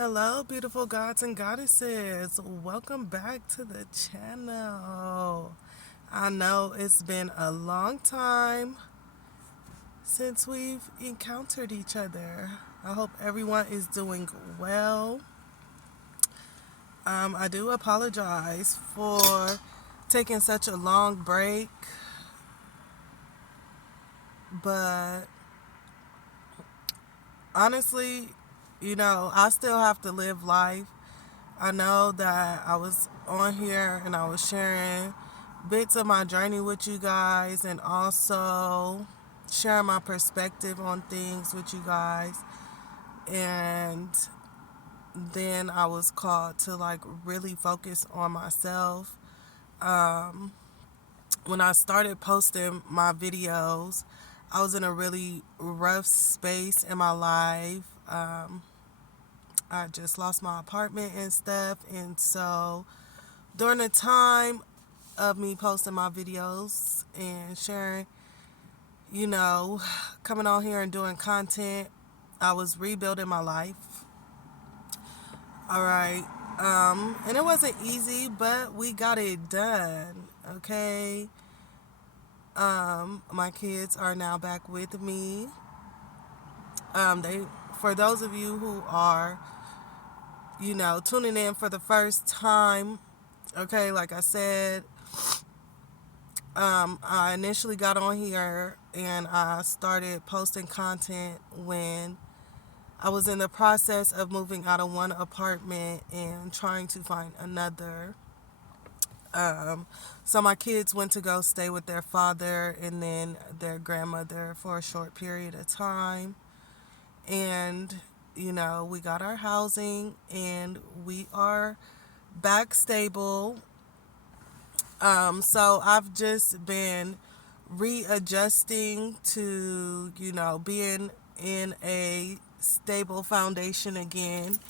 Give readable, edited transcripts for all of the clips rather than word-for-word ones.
Hello, beautiful gods and goddesses. Welcome back to the channel. I know it's been a long time since we've encountered each other. I hope everyone is doing well. I do apologize for taking such a long break, but honestly, I still have to live life. I know that I was on here and I was sharing bits of my journey with you guys and also sharing my perspective on things with you guys. And then I was called to like really focus on myself. When I started posting my videos, I was in a really rough space in my life. I just lost my apartment and stuff. And so during the time of me posting my videos and sharing, you know, coming on here and doing content, I was rebuilding my life. All right. And it wasn't easy, but we got it done. Okay. My kids are now back with me. They, for those of you who are, tuning in for the first time, okay, like I said, I initially got on here and I started posting content when I was in the process of moving out of one apartment and trying to find another. So my kids went to go stay with their father and then their grandmother for a short period of time. And, we got our housing and we are back stable. So I've just been readjusting to, being in a stable foundation again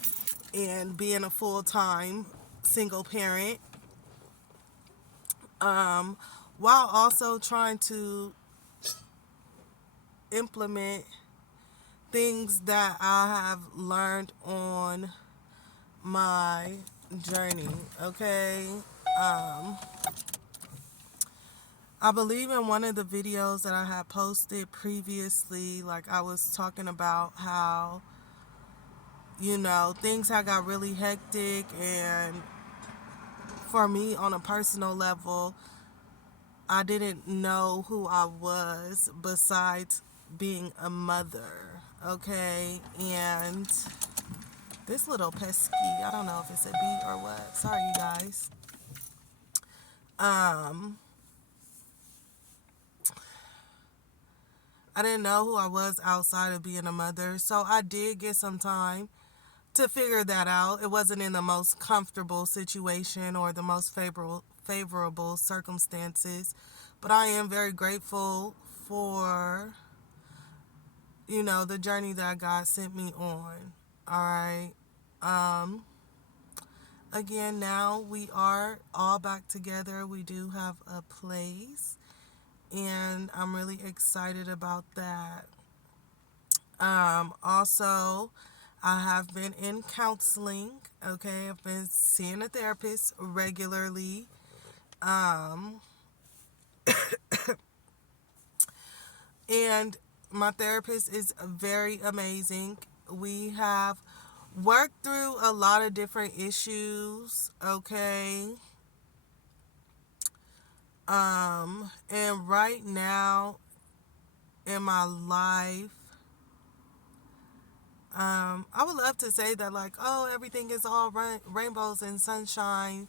and being a full time single parent, while also trying to implement things that I have learned on my journey. Okay. I believe in one of the videos that I had posted previously, like I was talking about how, things had got really hectic, and for me on a personal level, I didn't know who I was besides being a mother, okay? And this little pesky, I don't know if it's a bee or what. Sorry, you guys. Um, I didn't know who I was outside of being a mother, so I did get some time to figure that out. It wasn't in the most comfortable situation or the most favorable circumstances, but I am very grateful for the journey that God sent me on. All right. Um Again, now we are all back together. We do have a place and I'm really excited about that. Also, I have been in counseling. Okay, I've been seeing a therapist regularly. Um, and my therapist is very amazing. We have worked through a lot of different issues. Okay. And right now in my life, I would love to say that, like, oh, everything is all rainbows and sunshine,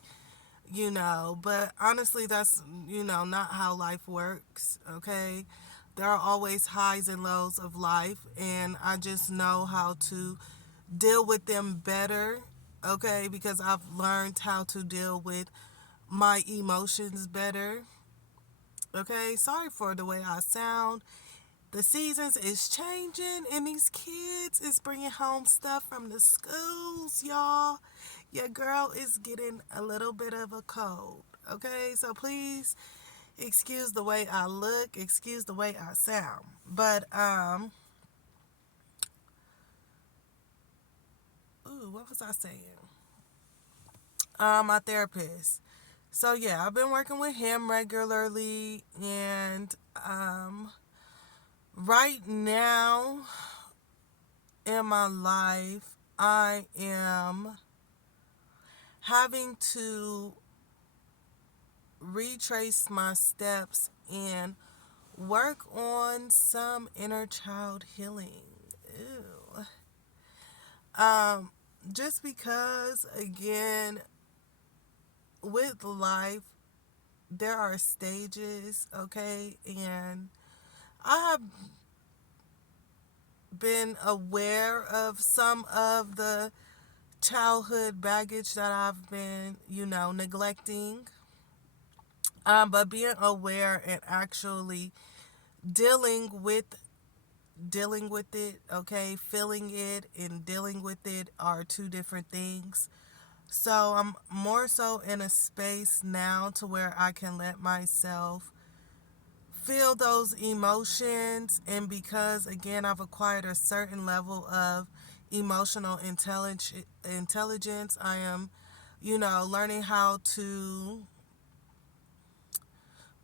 but honestly, that's, not how life works, okay? There are always highs and lows of life, and I just know how to deal with them better, okay? Because I've learned how to deal with my emotions better, okay? Sorry for the way I sound. The seasons is changing and these kids is bringing home stuff from the schools, y'all. Your girl is getting a little bit of a cold, okay? So please excuse the way I look, excuse the way I sound. But what was I saying? My therapist. So yeah, I've been working with him regularly, and right now in my life, I am having to retrace my steps and work on some inner child healing. Ew. Um, just because, again, with life, there are stages, okay? And I have been aware of some of the childhood baggage that I've been, neglecting. But being aware and actually dealing with dealing with it, okay, feeling it and dealing with it are two different things. So I'm more so in a space now to where I can let myself feel those emotions, and because again I've acquired a certain level of emotional intelligence, I am, learning how to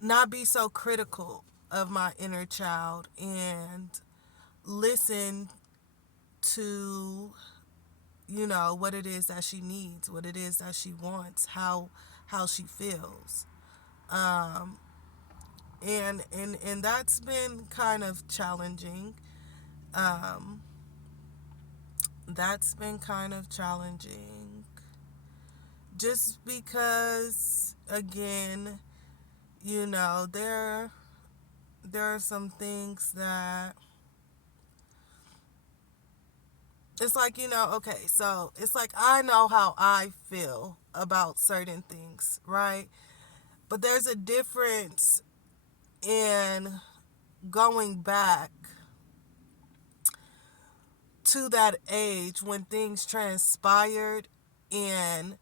not be so critical of my inner child and listen to, what it is that she needs, what it is that she wants, how she feels. um and that's been kind of challenging. um that's been kind of challenging just because, again, there are some things that it's like, okay, so it's like I know how I feel about certain things, right? But there's a difference in going back to that age when things transpired and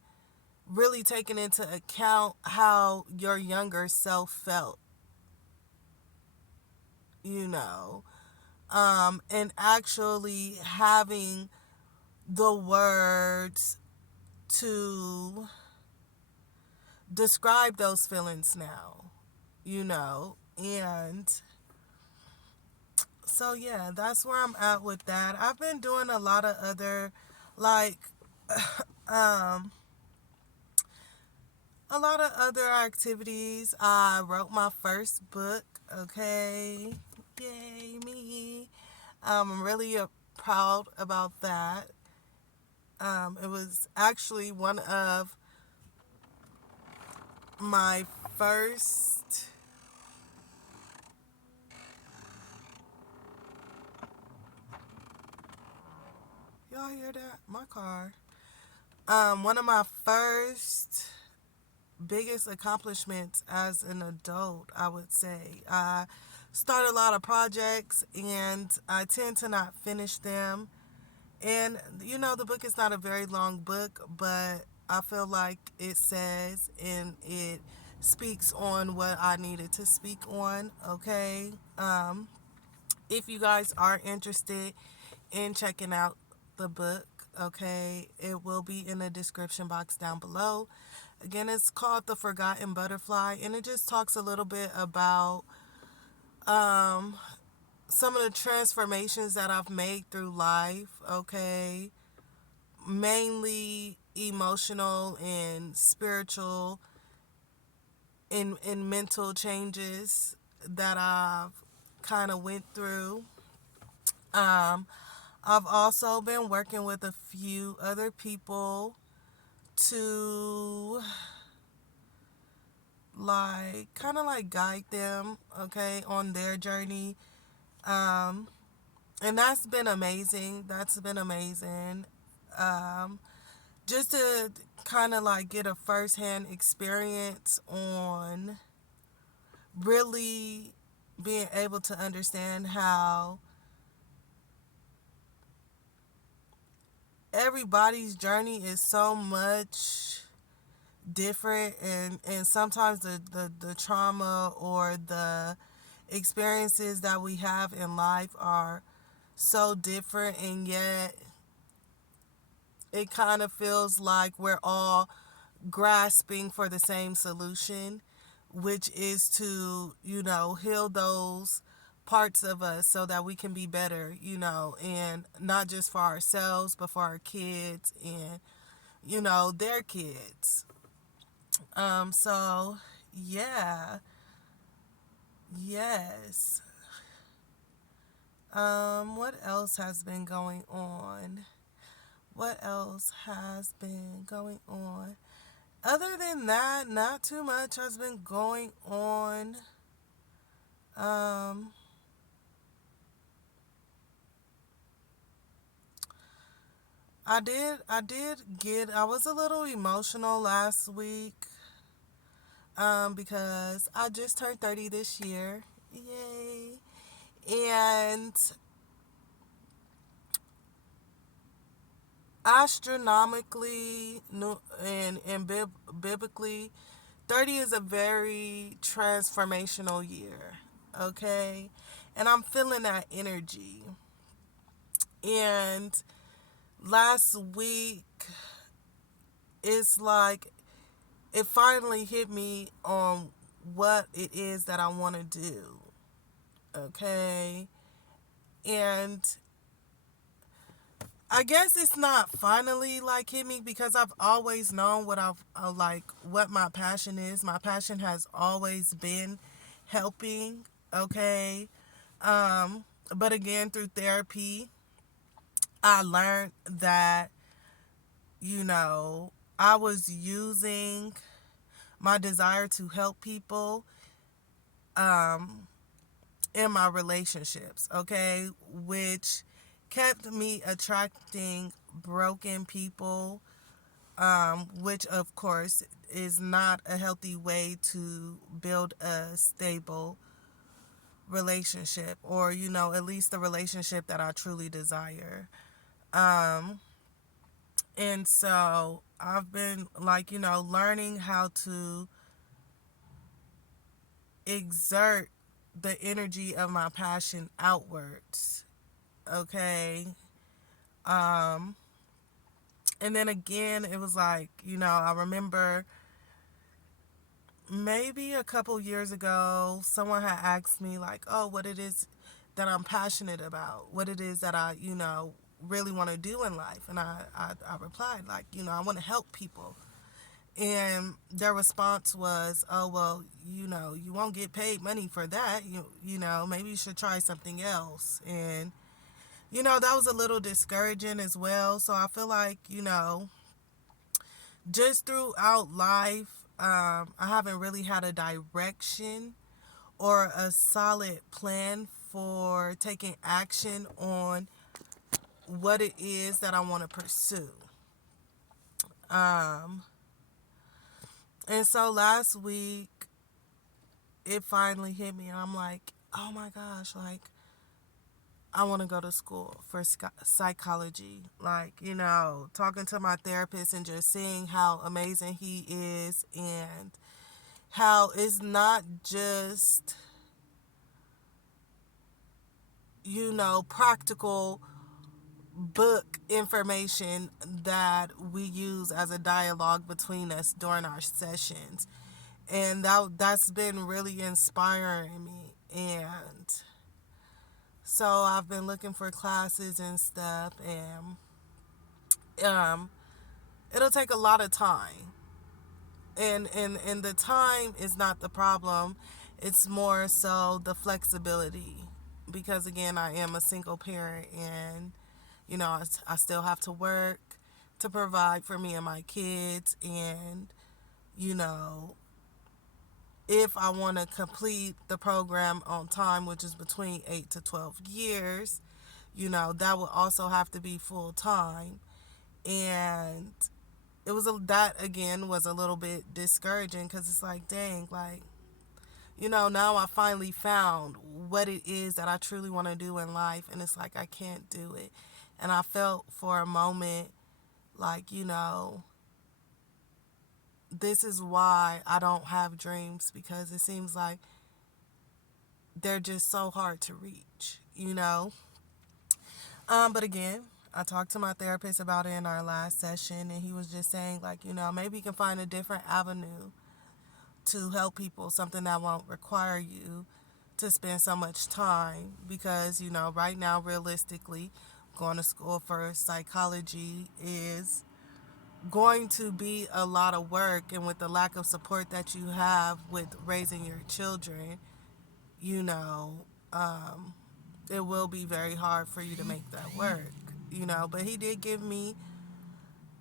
really taking into account how your younger self felt, you know, and actually having the words to describe those feelings now, and so yeah, that's where I'm at with that. I've been doing a lot of other, like, um, a lot of other activities. I wrote my first book, okay? Yay, me. I'm really proud about that. It was actually one of my first. Y'all hear that? My car. One of my first biggest accomplishments as an adult, I would say. I start a lot of projects and I tend to not finish them. And, the book is not a very long book, but I feel like it says and it speaks on what I needed to speak on, okay? If you guys are interested in checking out the book, okay, it will be in the description box down below. Again, it's called The Forgotten Butterfly, and it just talks a little bit about um, some of the transformations that I've made through life, okay? Mainly emotional and spiritual and mental changes that I've kind of went through. Um, I've also been working with a few other people to kind of like guide them, okay, on their journey. Um, and that's been amazing. That's been amazing. Um, just to kind of like get a firsthand experience on really being able to understand how everybody's journey is so much different, and sometimes the trauma or the experiences that we have in life are so different, and yet it kind of feels like we're all grasping for the same solution, which is to, heal those parts of us so that we can be better, and not just for ourselves, but for our kids and, their kids. So yeah, yes. What else has been going on? What else has been going on? Other than that, not too much has been going on. Um, I was a little emotional last week, because I just turned 30 this year. Yay. And astronomically and biblically, 30 is a very transformational year, okay? And I'm feeling that energy. And last week, it's like it finally hit me on what it is that I want to do, okay? And I guess it's not finally like hit me because I've always known what my passion is. My passion has always been helping, okay? But again, through therapy, I learned that, you know, I was using my desire to help people in my relationships, okay? Which kept me attracting broken people, which of course is not a healthy way to build a stable relationship, or, at least the relationship that I truly desire. Um, and so I've been learning how to exert the energy of my passion outwards. Okay. Um, and then again, it was like, I remember maybe a couple years ago, someone had asked me, like, oh, what it is that I'm passionate about, what it is that I, really want to do in life. And I replied, like, I want to help people. And their response was, oh, well, you won't get paid money for that. Maybe you should try something else. And, that was a little discouraging as well. So I feel like, just throughout life, I haven't really had a direction or a solid plan for taking action on what it is that I want to pursue. Um, and so last week, it finally hit me, and I'm like, oh my gosh, like, I want to go to school for psychology. Like, talking to my therapist and just seeing how amazing he is, and how it's not just, practical book information that we use as a dialogue between us during our sessions. And that's been really inspiring me. And so I've been looking for classes and stuff, and it'll take a lot of time. And the time is not the problem. It's more so the flexibility, because again, I am a single parent, and I still have to work to provide for me and my kids. And you know if I want to complete the program on time, which is between 8 to 12 years, that would also have to be full time. And that again was a little bit discouraging, because it's like, dang, like, now I finally found what it is that I truly want to do in life, and it's like I can't do it. And I felt for a moment like, this is why I don't have dreams, because it seems like they're just so hard to reach. But again, I talked to my therapist about it in our last session, and he was just saying, like, maybe you can find a different avenue to help people, something that won't require you to spend so much time. Because, right now, realistically, going to school for psychology is going to be a lot of work, and with the lack of support that you have with raising your children, you know, um, it will be very hard for you to make that work, But he did give me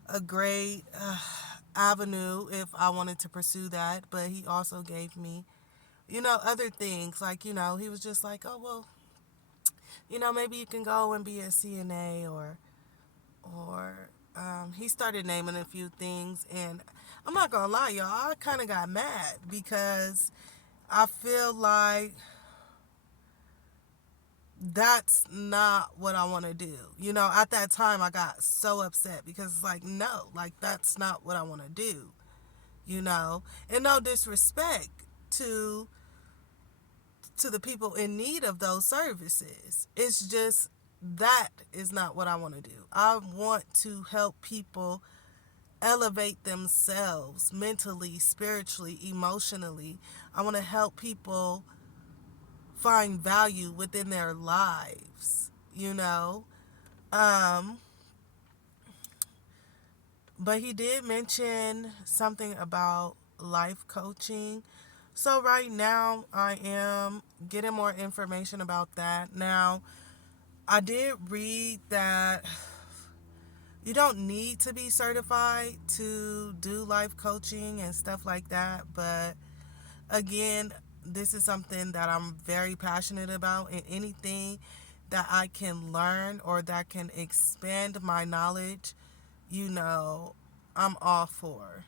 a great avenue if I wanted to pursue that, but he also gave me, other things. Like, he was just like, oh, well, maybe you can go and be a CNA, or he started naming a few things. And I'm not gonna lie, y'all, I kind of got mad because I feel like that's not what I want to do. At that time I got so upset because it's like, no, like, that's not what I want to do, and no disrespect to the people in need of those services. It's just that is not what I want to do. I want to help people elevate themselves mentally, spiritually, emotionally. I want to help people find value within their lives. Um, but he did mention something about life coaching. So right now I am getting more information about that. Now, I did read that you don't need to be certified to do life coaching and stuff like that, but again, this is something that I'm very passionate about, and anything that I can learn or that can expand my knowledge, I'm all for.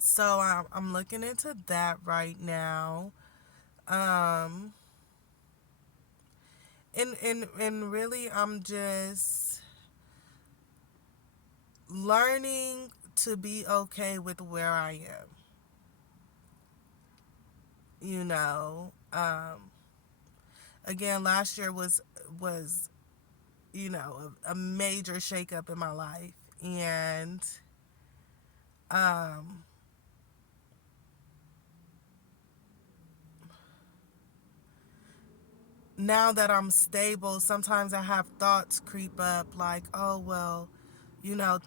So I'm looking into that right now. Um, and really, I'm just learning to be okay with where I am. You know, again, last year was a major shakeup in my life, and um, now that I'm stable, sometimes I have thoughts creep up like, oh, well,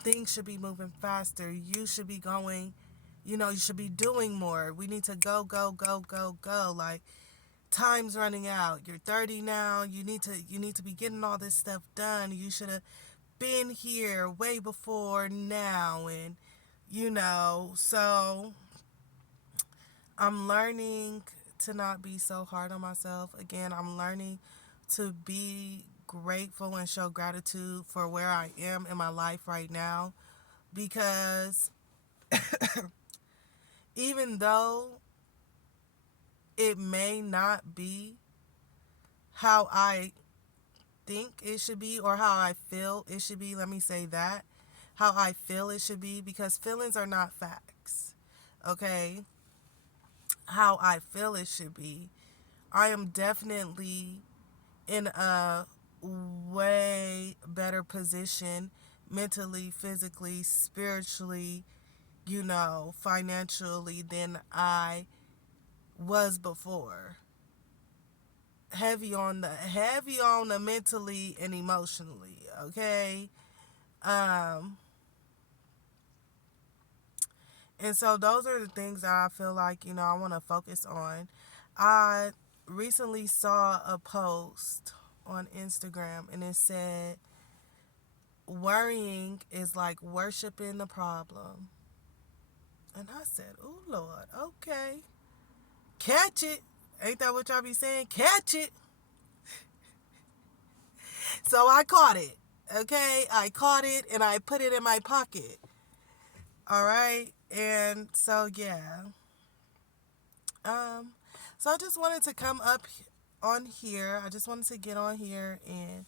things should be moving faster. You should be going, you should be doing more. We need to go, go, go, go, go. Like, time's running out. You're 30 now. You need to be getting all this stuff done. You should have been here way before now. And, so I'm learning to not be so hard on myself. Again, I'm learning to be grateful and show gratitude for where I am in my life right now, because even though it may not be how I think it should be or how I feel it should be, let me say that, how I feel it should be, because feelings are not facts, okay? How I feel it should be, I am definitely in a way better position mentally, physically, spiritually, financially than I was before. Heavy on the mentally and emotionally, okay? Um and so those are the things that I feel like, I want to focus on. I recently saw a post on Instagram, and it said, worrying is like worshiping the problem. And I said, oh, Lord, okay. Catch it. Ain't that what y'all be saying? Catch it. So I caught it. Okay? I caught it and I put it in my pocket. All right? And so, yeah. Um, so I just wanted to come up on here. I just wanted to get on here and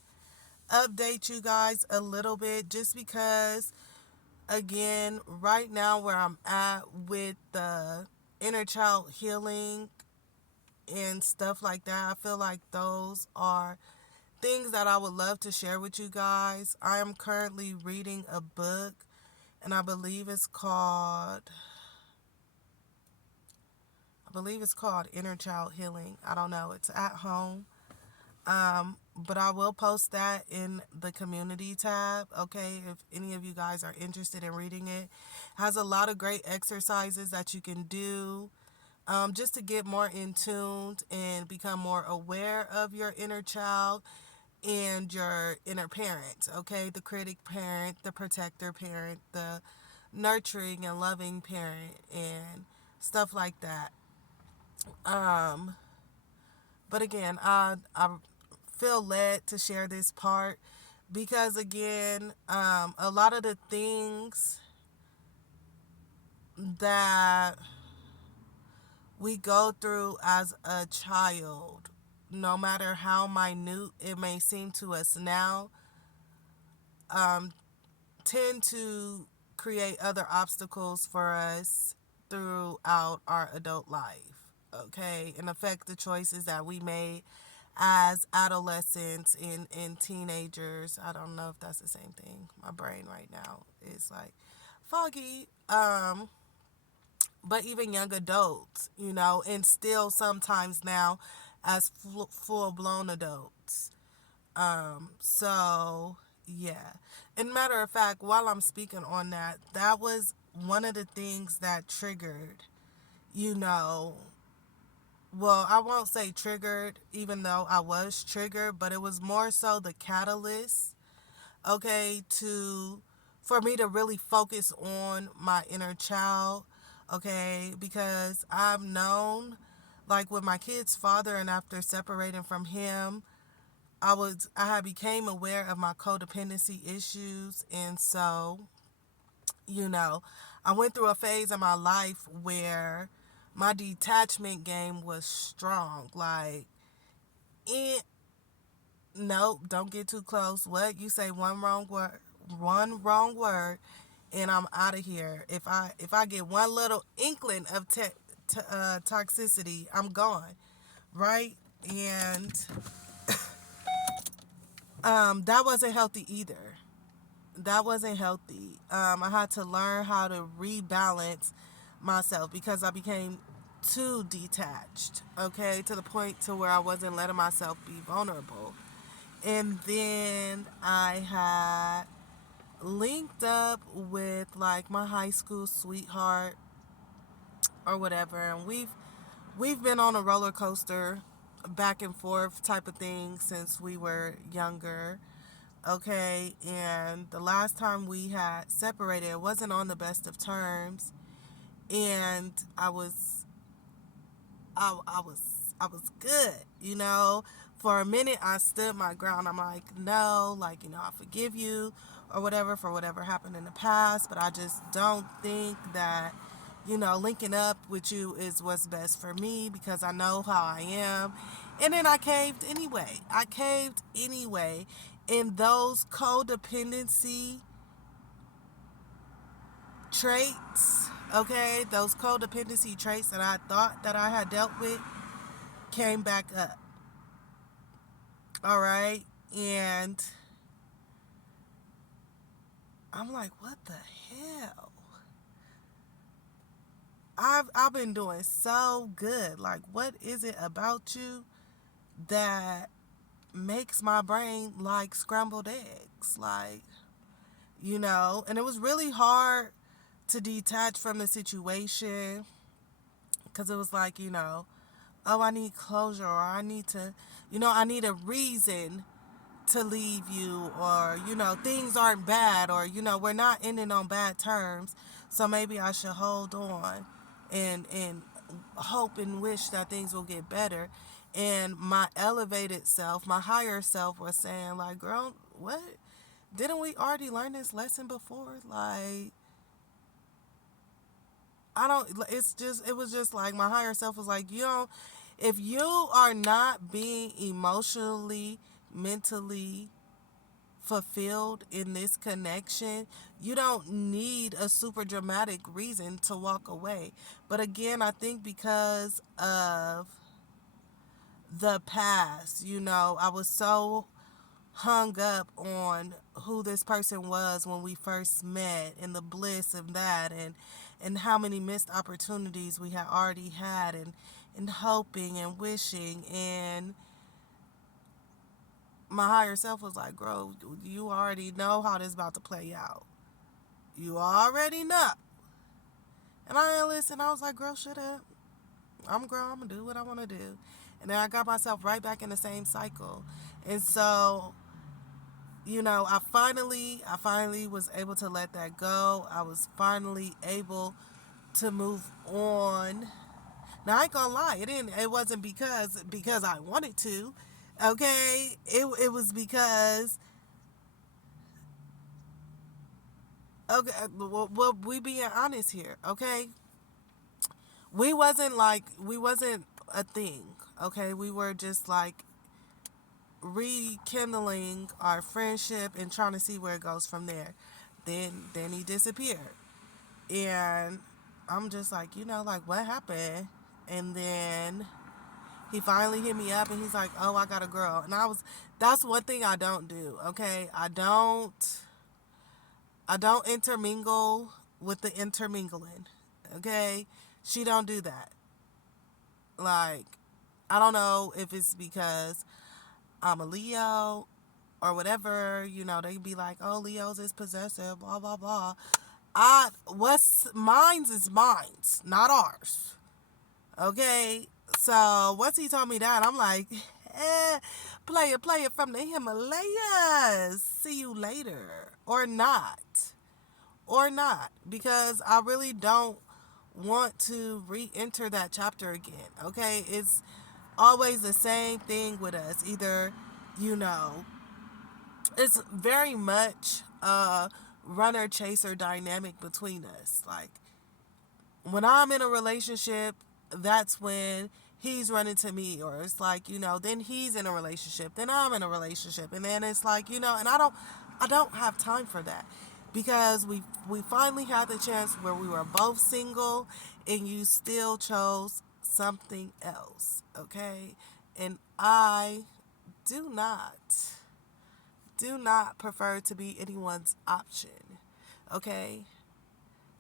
update you guys a little bit, just because, again, right now where I'm at with the inner child healing and stuff like that, I feel like those are things that I would love to share with you guys. I am currently reading a book, and I believe it's called Inner Child Healing. I don't know. It's at home. But I will post that in the community tab, okay, if any of you guys are interested in reading it. Has a lot of great exercises that you can do, just to get more in tune and become more aware of your inner child and your inner parent, okay? The critic parent, the protector parent, the nurturing and loving parent, and stuff like that. Um, but again, I feel led to share this part because, again, a lot of the things that we go through as a child, no matter how minute it may seem to us now, um, tend to create other obstacles for us throughout our adult life, okay, and affect the choices that we made as adolescents and teenagers. I don't know if that's the same thing. My brain right now is like foggy. But even young adults, and still sometimes now as full blown adults. So yeah. And matter of fact, while I'm speaking on that, that was one of the things that triggered, you know, well, I won't say triggered, even though I was triggered, but it was more so the catalyst, okay, for me to really focus on my inner child, okay, because I've known, like with my kid's father, and after separating from him, I had became aware of my codependency issues, and so, you know, I went through a phase in my life where my detachment game was strong. Like, eh, nope, don't get too close. What? You say one wrong word, and I'm out of here. If I get one little inkling of toxicity, I'm gone, right? And that wasn't healthy either. That wasn't healthy. I had to learn how to rebalance myself because I became too detached, okay, to the point to where I wasn't letting myself be vulnerable. And then I had linked up with like my high school sweetheart or whatever, and we've been on a roller coaster back and forth type of thing since we were younger, okay? And the last time we had separated, it wasn't on the best of terms, and I was good, For a minute, I stood my ground. I'm like, no, like, I forgive you or whatever for whatever happened in the past, but I just don't think that, linking up with you is what's best for me because I know how I am. And then I caved anyway. And those codependency traits, okay, those codependency traits that I thought that I had dealt with came back up. All right. And I'm like, what the hell? I've been doing so good. Like, what is it about you that makes my brain like scrambled eggs? Like, and it was really hard to detach from the situation because it was like, oh, I need closure, or I need to, I need a reason to leave you, or things aren't bad, or we're not ending on bad terms, so maybe I should hold on and hope and wish that things will get better. And my elevated self, my higher self, was saying like, girl, what, didn't we already learn this lesson before? Like, I don't, it was just like my higher self was like, if you are not being emotionally, mentally fulfilled in this connection, you don't need a super dramatic reason to walk away. But again, I think because of the past, I was so hung up on who this person was when we first met and the bliss of that, and how many missed opportunities we had already had, and hoping and wishing. And my higher self was like, girl, you already know how this about to play out. You already know. And I didn't listen. I was like, girl, shut up. I'm grown. I'm going to do what I want to do. And then I got myself right back in the same cycle. And so, I finally was able to let that go. I was finally able to move on. Now I ain't gonna lie, it wasn't because I wanted to. Okay? It was because, okay, well, we being honest here, okay? We wasn't a thing. Okay? We were just like rekindling our friendship and trying to see where it goes from there. Then he disappeared. And I'm just like, like, what happened? And then he finally hit me up and he's like, oh, I got a girl. And that's one thing I don't do, okay? I don't intermingle with the intermingling, okay? She don't do that. Like, I don't know if it's because I'm a Leo or whatever, they be like, oh, Leos is possessive, blah, blah, blah. What's mine's is mine's, not ours. Okay? So once he told me that, I'm like, play it from the Himalayas. See you later. Or not. Or not. Because I really don't want to re-enter that chapter again. Okay? It's always the same thing with us. Either, it's very much a runner chaser dynamic between us. Like, when I'm in a relationship, that's when he's running to me, or it's like, then he's in a relationship, then I'm in a relationship, and then it's like, and I don't have time for that, because we finally had the chance where we were both single and you still chose something else, okay? And I do not prefer to be anyone's option, okay?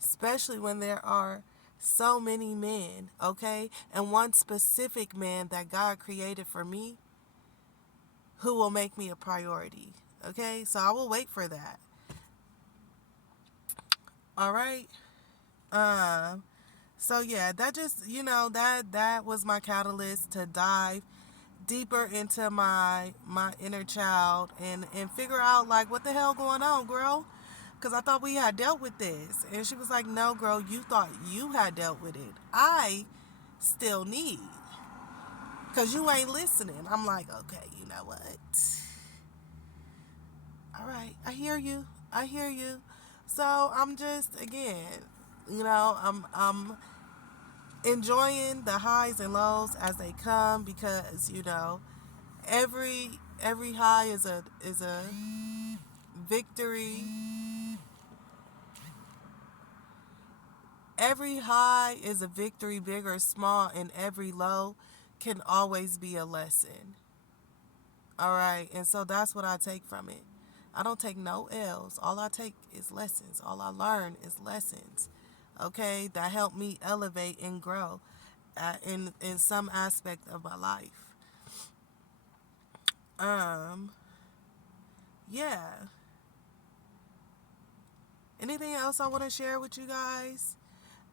Especially when there are so many men, okay? And one specific man that God created for me who will make me a priority, okay? So I will wait for that. All right? So yeah, that just, that was my catalyst to dive deeper into my inner child and figure out, like, what the hell going on, girl? Because I thought we had dealt with this. And she was like, no, girl, you thought you had dealt with it. I still need. Because you ain't listening. I'm like, okay, you know what? All right, I hear you. I hear you. So I'm just, again, I'm enjoying the highs and lows as they come, because, every high is a victory. Every high is a victory, big or small, and every low can always be a lesson. All right, and so that's what I take from it. I don't take no L's. All I take is lessons. All I learn is lessons. Okay, that help me elevate and grow in some aspect of my life. Yeah. Anything else I want to share with you guys?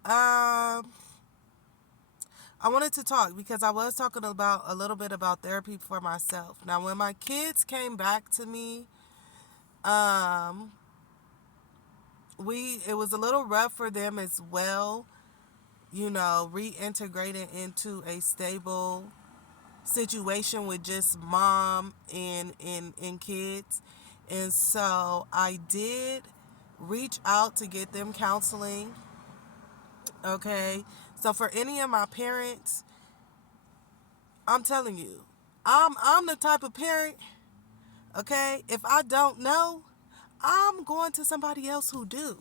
I wanted to talk because I was talking about a little bit about therapy for myself. Now, when my kids came back to me, it was a little rough for them as well, reintegrating into a stable situation with just mom and kids. And so I did reach out to get them counseling. Okay. So for any of my parents, I'm telling you, I'm the type of parent, okay, if I don't know, I'm going to somebody else who do.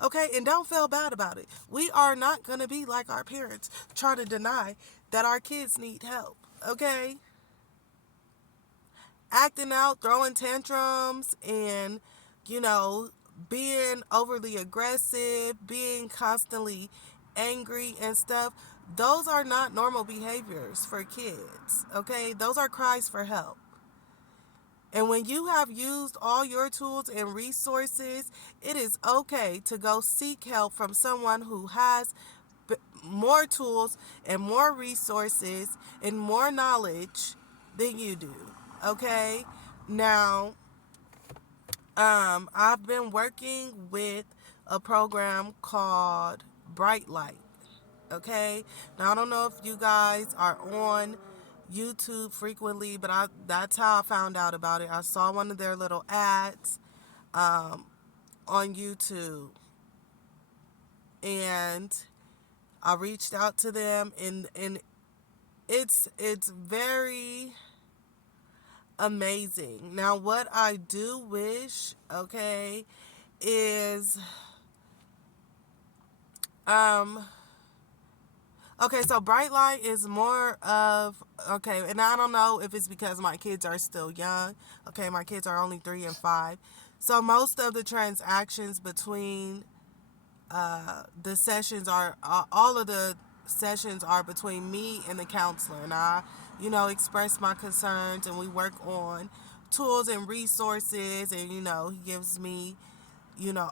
Okay, and don't feel bad about it. We are not going to be like our parents, trying to deny that our kids need help. Okay? acting out, throwing tantrums, and, you know, being overly aggressive, being constantly angry and stuff, those are not normal behaviors for kids, okay? Those are cries for help. And when you have used all your tools and resources, it is okay to go seek help from someone who has more tools and more resources and more knowledge than you do. Okay? Now, I've been working with a program called Bright Light. Okay? Now, I don't know if you guys are on YouTube frequently, but that's how I found out about it. I saw one of their little ads on YouTube, and I reached out to them, and it's very amazing. Now, what I do wish, okay, is um okay, so Bright Light is more of, okay, and I don't know if it's because my kids are still young. Okay, my kids are only 3 and 5. So most of the transactions between the sessions are, all of the sessions are between me and the counselor. And I, express my concerns, and we work on tools and resources. And, he gives me,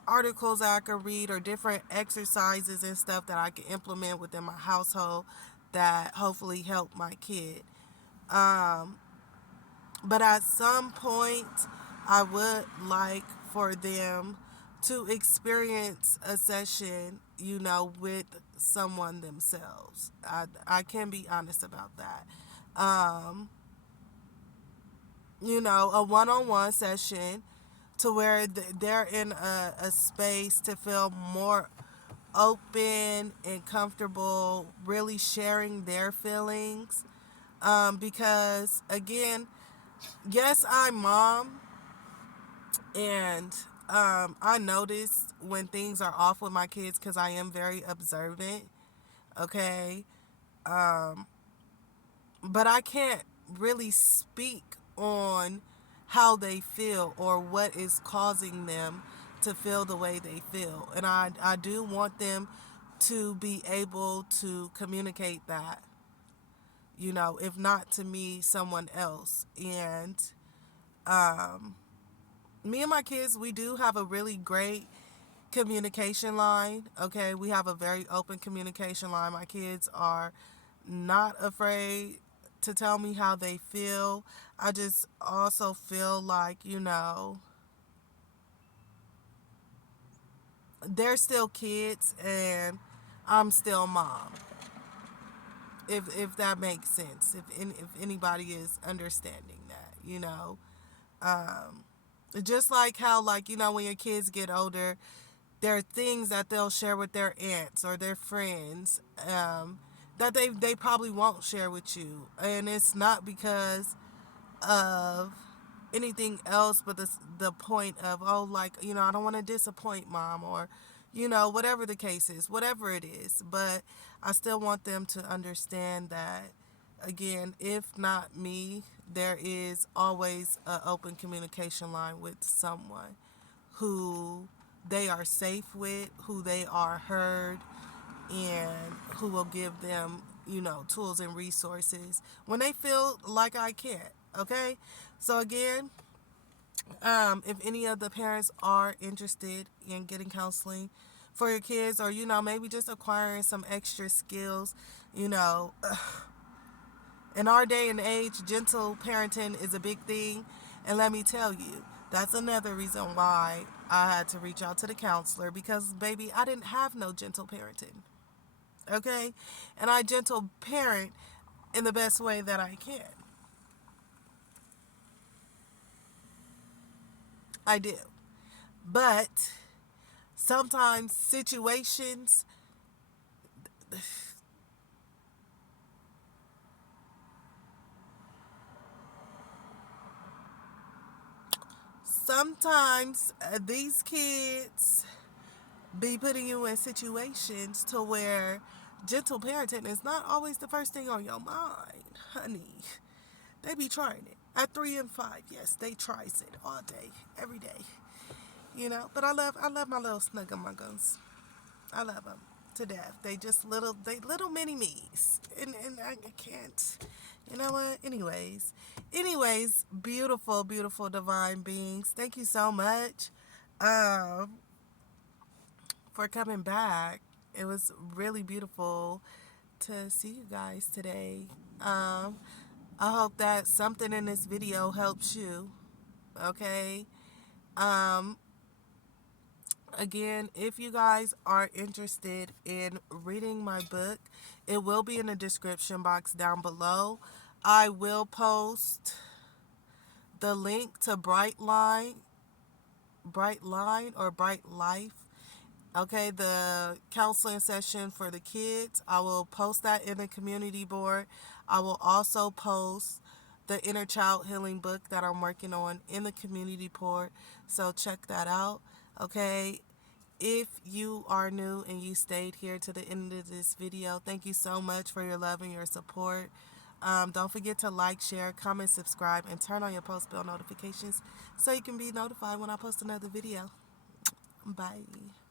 articles I could read, or different exercises and stuff that I can implement within my household that hopefully help my kid. Um, but at some point, I would like for them to experience a session, with someone themselves. I can be honest about that. Um, a one-on-one session to where they're in a space to feel more open and comfortable, really sharing their feelings. Because, again, yes, I'm mom, and I notice when things are off with my kids because I am very observant, okay? Um, but I can't really speak on how they feel or what is causing them to feel the way they feel. And I do want them to be able to communicate that, if not to me, someone else. And um, me and my kids, we do have a really great communication line. Okay, we have a very open communication line. My kids are not afraid to tell me how they feel. I just also feel like, they're still kids and I'm still mom. If that makes sense. If anybody is understanding that, Um, just like how, like, when your kids get older, there are things that they'll share with their aunts or their friends, that they probably won't share with you. And it's not because of anything else, but the point of, oh, like, I don't want to disappoint mom, or, whatever the case is, whatever it is. But I still want them to understand that, again, if not me, there is always an open communication line with someone who they are safe with, who they are heard, and who will give them, tools and resources when they feel like I can't. Okay? So, again, if any of the parents are interested in getting counseling for your kids, or, maybe just acquiring some extra skills, you know, in our day and age, gentle parenting is a big thing. And let me tell you, that's another reason why I had to reach out to the counselor, because, baby, I didn't have no gentle parenting. Okay? And I gentle parent in the best way that I can. I do. But sometimes these kids be putting you in situations to where gentle parenting is not always the first thing on your mind, honey. They be trying it. At 3 and 5, yes, they tries it all day, every day. But I love my little snuggle-muggles. I love them to death. They little mini me's, and I can't. You know what? Anyways, beautiful, beautiful divine beings. Thank you so much, um, for coming back. It was really beautiful to see you guys today. Um, I hope that something in this video helps you. Okay. Um, Again, if you guys are interested in reading my book, it will be in the description box down below. I will post the link to Bright Line or Bright Life. Okay, the counseling session for the kids. I will post that in the community board. I will also post the inner child healing book that I'm working on in the community board. So check that out. Okay, if you are new and you stayed here to the end of this video, thank you so much for your love and your support. Don't forget to like, share, comment, subscribe, and turn on your post bell notifications so you can be notified when I post another video. Bye.